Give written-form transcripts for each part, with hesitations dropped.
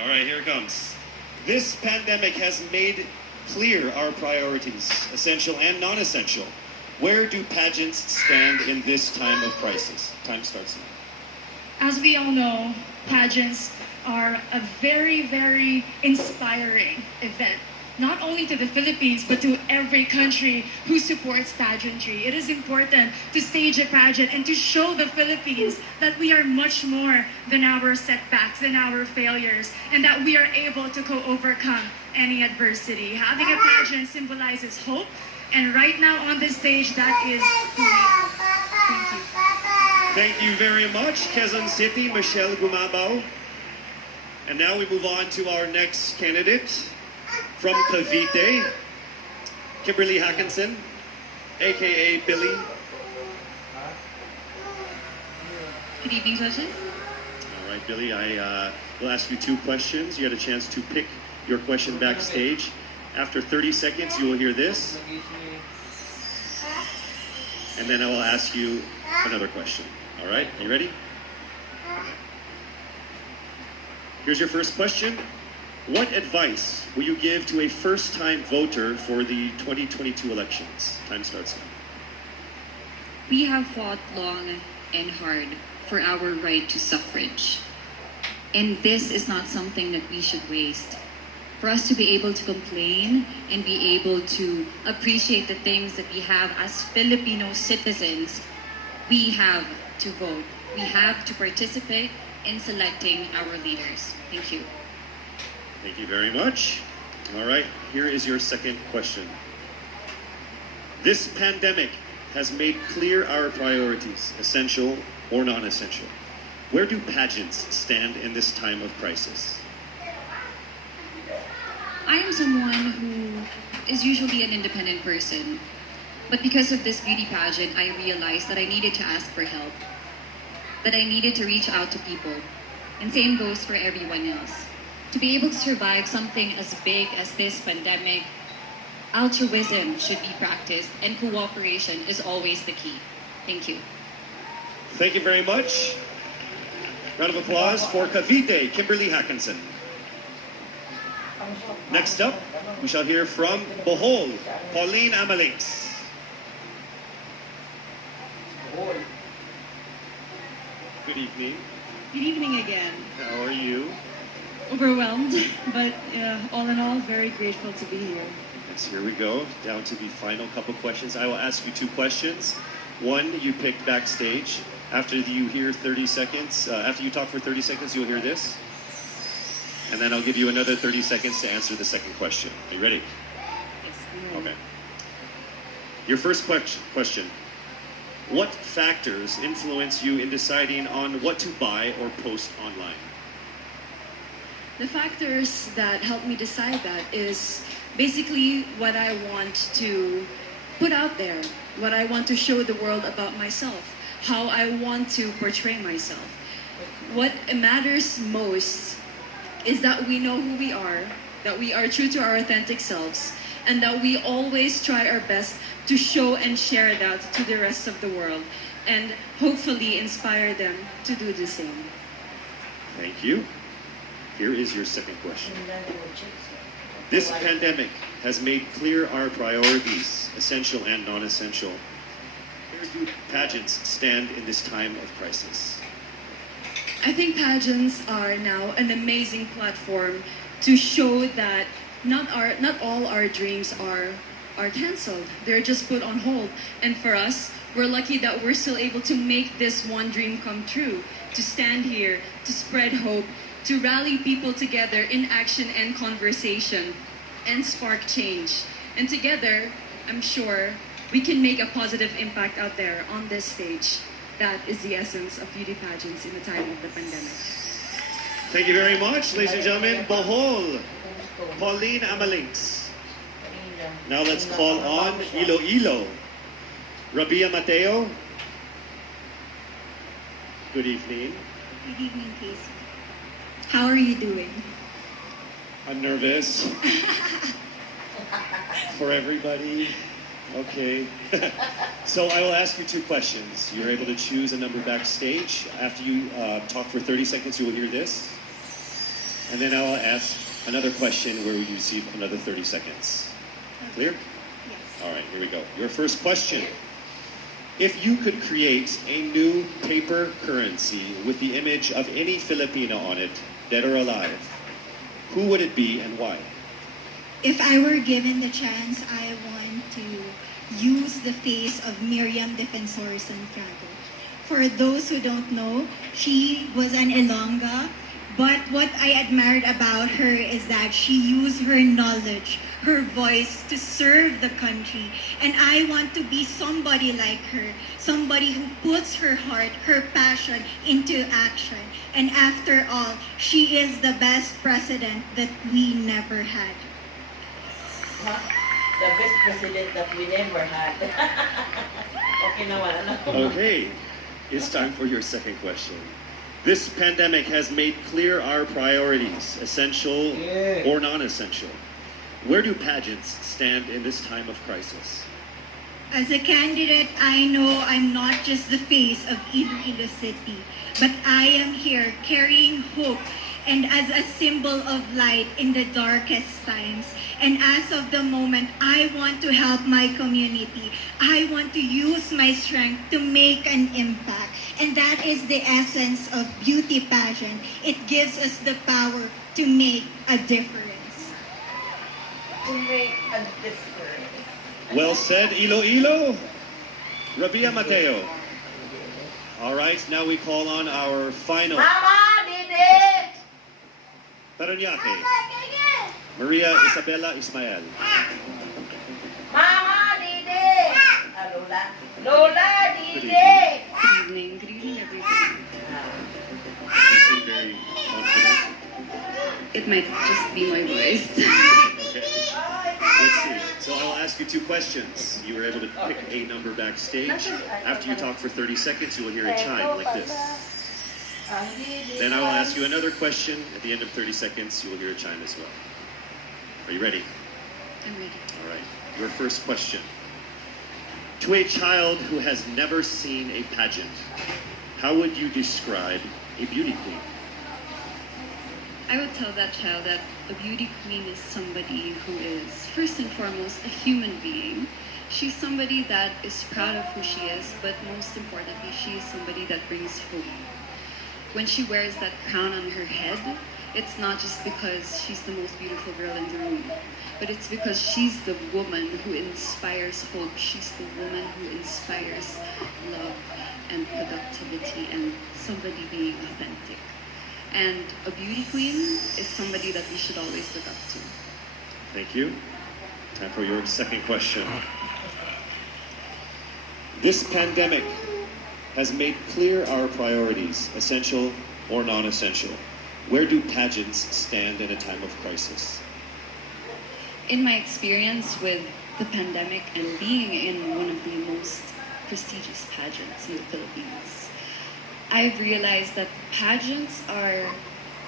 All right, here it comes. This pandemic has made clear our priorities, essential and non-essential. Where do pageants stand in this time of crisis? Time starts now. As we all know, pageants are a very, very inspiring event, not only to the Philippines, but to every country who supports pageantry. It is important to stage a pageant and to show the Philippines that we are much more than our setbacks, than our failures, and that we are able to overcome any adversity. Having a pageant symbolizes hope, and right now on this stage, that is who we are. Thank you. Thank you very much, Quezon City, Michelle Gumabao. And now we move on to our next candidate from Cavite, Kimberly Hackinson, aka Billy. Good evening, judges. All right, Billy, I will ask you two questions. You get a chance to pick your question backstage. After 30 seconds, you will hear this. And then I will ask you another question. All right, are you ready? Here's your first question. What advice will you give to a first-time voter for the 2022 elections? Time starts now. We have fought long and hard for our right to suffrage. And this is not something that we should waste. For us to be able to complain and be able to appreciate the things that we have as Filipino citizens, we have to vote. We have to participate in selecting our leaders. Thank you. Thank you very much. All right, here is your second question. This pandemic has made clear our priorities, essential or non-essential. Where do pageants stand in this time of crisis? I am someone who is usually an independent person. But because of this beauty pageant, I realized that I needed to ask for help. That I needed to reach out to people. And same goes for everyone else. To be able to survive something as big as this pandemic, altruism should be practiced and cooperation is always the key. Thank you. Thank you very much. Round of applause for Cavite, Kimberly Hackinson. Next up, we shall hear from Bohol, Pauline Amalix. Good evening. Good evening again. How are you? Overwhelmed, but all in all, very grateful to be here. Yes, here we go. Down to the final couple questions. I will ask you two questions. One you picked backstage. After you hear 30 seconds, after you talk for 30 seconds, you'll hear this. And then I'll give you another 30 seconds to answer the second question. Are you ready? Yes. Okay. Your first question. What factors influence you in deciding on what to buy or post online? The factors that help me decide that is basically what I want to put out there, what I want to show the world about myself, how I want to portray myself. What matters most is that we know who we are, that we are true to our authentic selves, and that we always try our best to show and share that to the rest of the world, and hopefully inspire them to do the same. Thank you. Here is your second question. This pandemic has made clear our priorities, essential and non-essential. Where do pageants stand in this time of crisis? I think pageants are now an amazing platform to show that not all our dreams are canceled. They're just put on hold. And for us, we're lucky that we're still able to make this one dream come true, to stand here, to spread hope, to rally people together in action and conversation, and spark change. And together, I'm sure, we can make a positive impact out there on this stage. That is the essence of beauty pageants in the time of the pandemic. Thank you very much, ladies and gentlemen. Bohol, Pauline Amalix. Now let's call on Iloilo, Rabia Mateo. Good evening. Good evening, Casey. How are you doing? I'm nervous. For everybody. Okay. So I will ask you two questions. You're able to choose a number backstage. After you talk for 30 seconds, you will hear this. And then I'll ask another question where you receive another 30 seconds. Clear? Yes. All right, here we go. Your first question. If you could create a new paper currency with the image of any Filipino on it, dead or alive, who would it be and why? If I were given the chance, I want to use the face of Miriam Defensor Santiago. For those who don't know, she was an Ilongga, but what I admired about her is that she used her knowledge, her voice to serve the country. And I want to be somebody like her, somebody who puts her heart, her passion into action. And after all, she is the best president that we never had. The best president that we never had. Okay naman, ano? Okay, it's time for your second question. This pandemic has made clear our priorities, essential or non-essential. Where do pageants stand in this time of crisis? As a candidate, I know I'm not just the face of Iloilo City, but I am here carrying hope and as a symbol of light in the darkest times. And as of the moment, I want to help my community. I want to use my strength to make an impact. And that is the essence of beauty pageant. It gives us the power to make a difference. To make a difference. Well said, Iloilo. Rabia Mateo. All right, now we call on our final Mama, Didi! Paranaque, Maria Isabella Ismael. Mama, Didi! Lola. Lola, Good Didi! evening. Good evening everybody. You seem very confident. It might just be my voice. Okay. Let's see. So I'll ask you two questions. You were able to pick a number backstage. After you talk for 30 seconds, you will hear a chime like this. Then I will ask you another question. At the end of 30 seconds, you will hear a chime as well. Are you ready? I'm ready. All right. Your first question. To a child who has never seen a pageant, how would you describe a beauty queen? I would tell that child that a beauty queen is somebody who is, first and foremost, a human being. She's somebody that is proud of who she is, but most importantly, she is somebody that brings hope. When she wears that crown on her head, it's not just because she's the most beautiful girl in the room, but it's because she's the woman who inspires hope. She's the woman who inspires love and productivity and somebody being authentic. And a beauty queen is somebody that we should always look up to. Thank you. Time for your second question. This pandemic has made clear our priorities, essential or non-essential. Where do pageants stand in a time of crisis? In my experience with the pandemic and being in one of the most prestigious pageants in the Philippines, I've realized that pageants are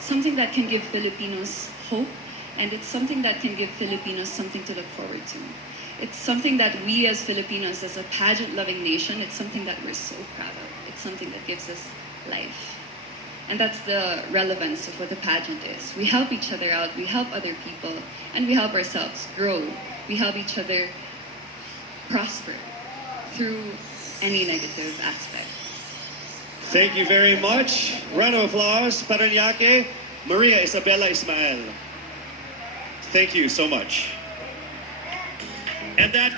something that can give Filipinos hope, and it's something that can give Filipinos something to look forward to. It's something that we as Filipinos, as a pageant-loving nation, it's something that we're so proud of. It's something that gives us life. And that's the relevance of what a pageant is. We help each other out, we help other people, and we help ourselves grow. We help each other prosper through any negative aspect. Thank you very much. Round of applause, Paranaque, Maria Isabella Ismael. Thank you so much. And that